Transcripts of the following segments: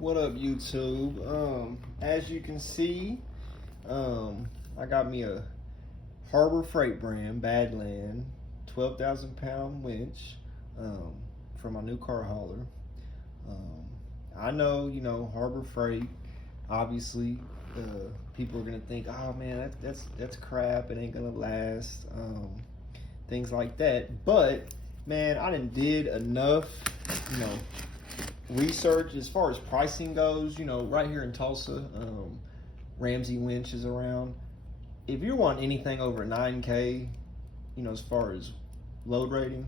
What up, YouTube? As you can see, I got me a Harbor Freight brand Badland 12,000 pound winch for my new car hauler. I know, Harbor Freight. Obviously, people are gonna think, oh man, that's crap. It ain't gonna last. Things like that. But man, I did enough, research as far as pricing goes. Right here in Tulsa, Ramsey Winch is around. If you want anything over 9K, as far as load rating,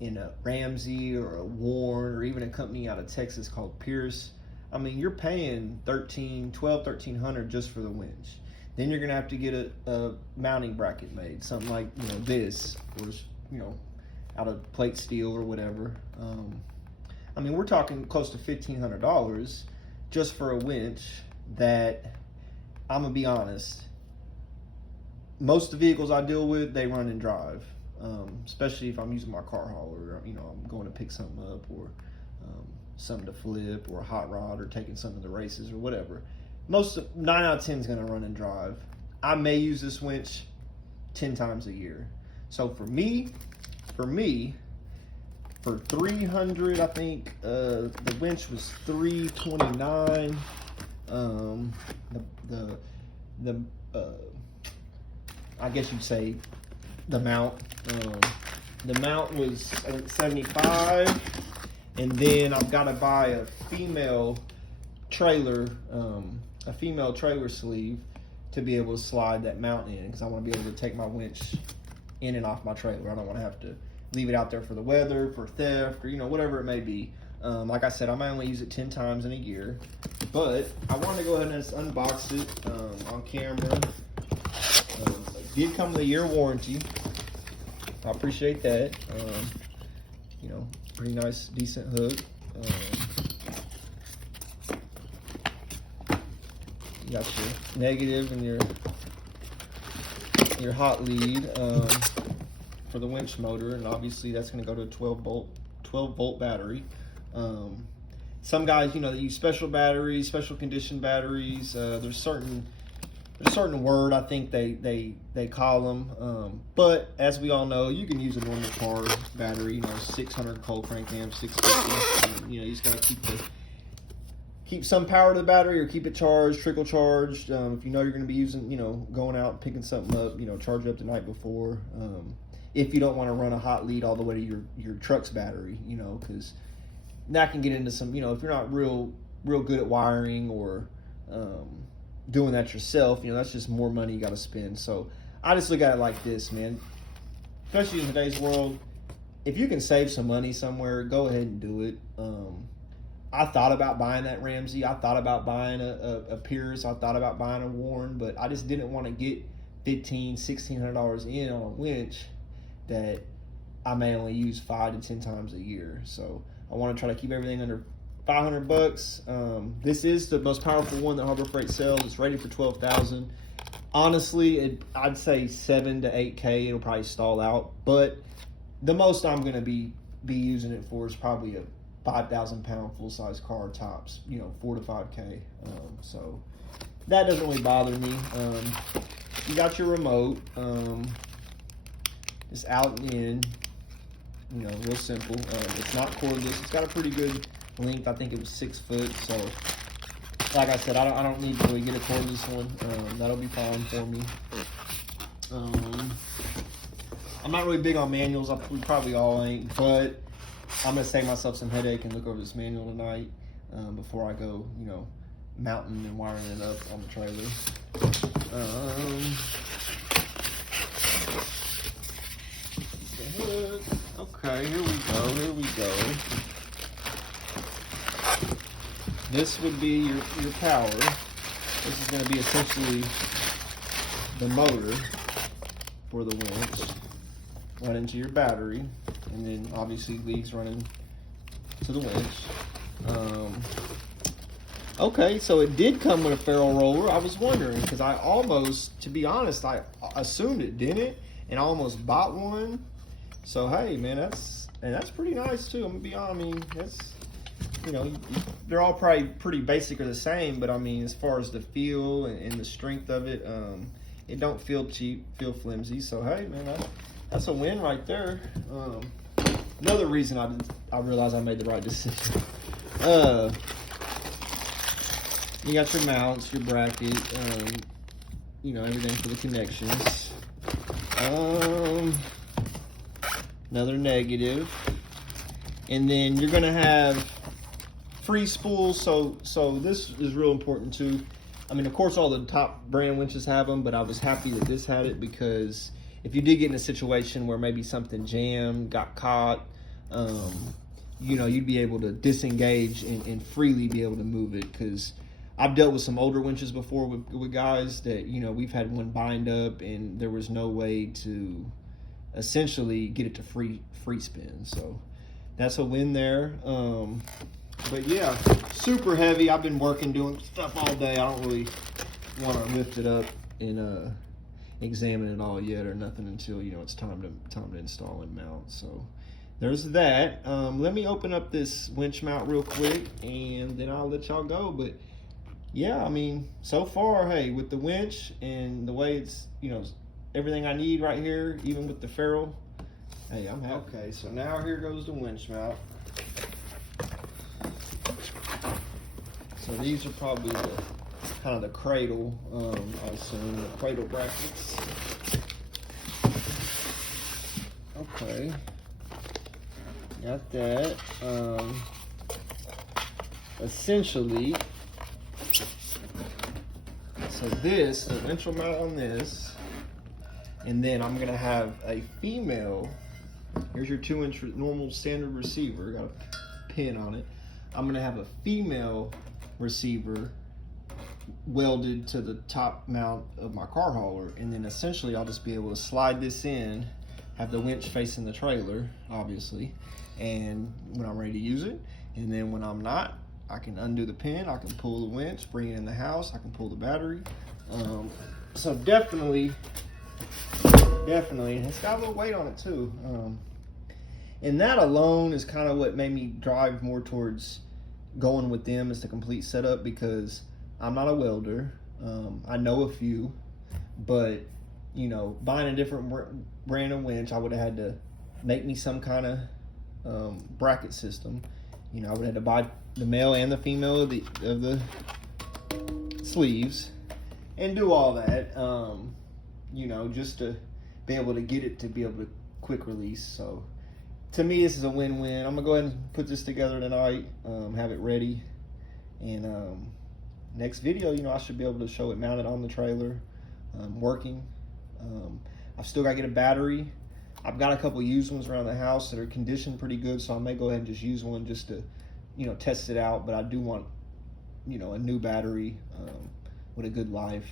in a Ramsey or a Warren or even a company out of Texas called Pierce, I mean, you're paying $1,300 just for the winch. Then you're gonna have to get a mounting bracket made, something like this, or out of plate steel or whatever. I mean, we're talking close to $1,500 just for a winch that, I'm gonna be honest, most of the vehicles I deal with, they run and drive. Especially if I'm using my car hauler, I'm going to pick something up, or something to flip, or a hot rod, or taking something to the races or whatever. 9 out of 10 is going to run and drive. I may use this winch 10 times a year. So for me, for 300, I think the winch was $329. I guess you'd say the mount. The mount was, I think, $75, and then I've got to buy a female trailer sleeve to be able to slide that mount in, because I want to be able to take my winch in and off my trailer. I don't want to have to leave it out there for the weather, for theft, or whatever it may be. Like I said, I might only use it 10 times in a year, but I wanted to go ahead and just unbox it on camera. It did come with a year warranty. I appreciate that. Pretty nice, decent hook. You got your negative and your hot lead for the winch motor, and obviously that's going to go to a 12 volt battery. Some guys, they use special batteries, special condition batteries. There's a certain word I think they call them, but as we all know, you can use a normal car battery, 600 cold crank amps, 650. You just gotta keep some power to the battery, or keep it charged, trickle charged. If you're going to be using, going out and picking something up, charge it up the night before. If you don't want to run a hot lead all the way to your truck's battery, because that can get into some, if you're not real good at wiring, or doing that yourself, that's just more money you got to spend. So I just look at it like this, man. Especially in today's world, if you can save some money somewhere, go ahead and do it. I thought about buying that Ramsey. I thought about buying a Pierce. I thought about buying a Warren, but I just didn't want to get $1,500-$1,600 in on a winch that I may only use 5 to 10 times a year. So I want to try to keep everything under $500. This is the most powerful one that Harbor Freight sells. It's rated for 12,000. Honestly, I'd say 7 to 8K. It'll probably stall out, but the most I'm going to be using it for is probably a 5,000 pound full size car tops. 4 to 5K. So that doesn't really bother me. You got your remote. It's out and in. Real simple. It's not cordless. It's got a pretty good length. I think it was 6 foot. So, like I said, I don't need to really get a cordless one. That'll be fine for me. I'm not really big on manuals. We probably all ain't, but I'm gonna save myself some headache and look over this manual tonight before I go, mounting and wiring it up on the trailer. Okay, here we go. This would be your power. This is going to be essentially the motor for the winch. Run into your battery, and then obviously leads running to the winch. Okay, so it did come with a ferrule roller. I was wondering, because I almost, to be honest, I assumed it didn't, and I almost bought one. So hey, man, that's pretty nice too. I'm gonna be honest. I mean, you know, they're all probably pretty basic or the same, but I mean, as far as the feel and the strength of it, it don't feel cheap, feel flimsy. So hey, man, that's a win right there. Another reason I realized I made the right decision. You got your mounts, your bracket, you know, everything for the connections. Another negative. And then you're gonna have free spools. So this is real important too. I mean, of course, all the top brand winches have them, but I was happy that this had it, because if you did get in a situation where maybe something jammed, got caught, you know, you'd be able to disengage and freely be able to move it. Because I've dealt with some older winches before with guys that, you know, we've had one bind up and there was no way to essentially get it to free spin. So that's a win there. But yeah, super heavy. I've been working, doing stuff all day. I don't really want to lift it up and examine it all yet or nothing until, you know, it's time to install and mount. So there's that. Let me open up this winch mount real quick and then I'll let y'all go. But yeah, I mean, so far, hey, with the winch and the way it's, you know, everything I need right here, even with the ferrule, hey, I'm happy. Okay, so now here goes the winch mount. So these are probably the kind of the cradle, I assume, the cradle brackets. Okay, got that. Essentially, so this, the winch will mount on this, and then I'm gonna have a female. Here's your 2-inch normal standard receiver, got a pin on it. I'm gonna have a female receiver welded to the top mount of my car hauler, and then essentially I'll just be able to slide this in, have the winch facing the trailer, obviously, and when I'm ready to use it, and then when I'm not, I can undo the pin, I can pull the winch, bring it in the house, I can pull the battery. So definitely, it's got a little weight on it too. And that alone is kind of what made me drive more towards going with them as the complete setup, because I'm not a welder. I know a few, but you know, buying a different brand of winch, I would have had to make me some kind of bracket system. You know, I would have had to buy the male and the female of the sleeves and do all that, you know, just to be able to get it to be able to quick release. So to me, this is a win-win. I'm gonna go ahead and put this together tonight, have it ready, and next video, you know, I should be able to show it mounted on the trailer, working. I've still got to get a battery. I've got a couple used ones around the house that are conditioned pretty good, so I may go ahead and just use one just to, you know, test it out. But I do want, you know, a new battery with a good life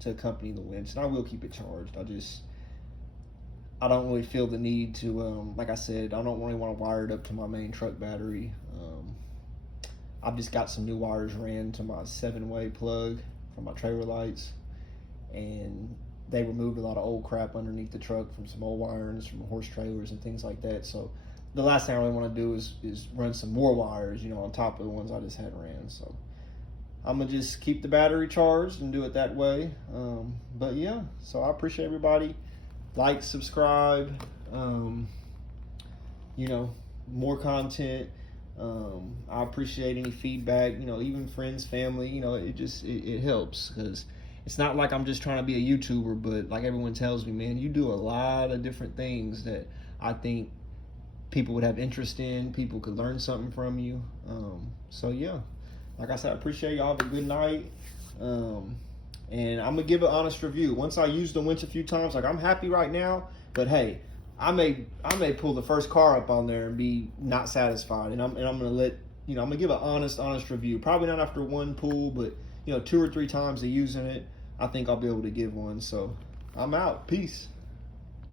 to accompany the winch, and I will keep it charged. I don't really feel the need to, like I said, I don't really want to wire it up to my main truck battery. I've just got some new wires ran to my 7-way plug for my trailer lights, and they removed a lot of old crap underneath the truck from some old wirings from horse trailers and things like that. So the last thing I really want to do is run some more wires, you know, on top of the ones I just had ran. So I'm gonna just keep the battery charged and do it that way. But yeah, so I appreciate everybody. Like, subscribe, you know, more content. I appreciate any feedback, you know, even friends, family, you know, it helps, because it's not like I'm just trying to be a YouTuber, but like everyone tells me, man, you do a lot of different things that I think people would have interest in, people could learn something from you. So yeah, like I said, I appreciate y'all. Have a good night. And I'm gonna give an honest review. Once I use the winch a few times, like I'm happy right now, but hey, I may pull the first car up on there and be not satisfied, and I'm gonna let, you know, I'm gonna give an honest review. Probably not after one pull, but you know, 2 or 3 times of using it, I think I'll be able to give one. So I'm out. Peace.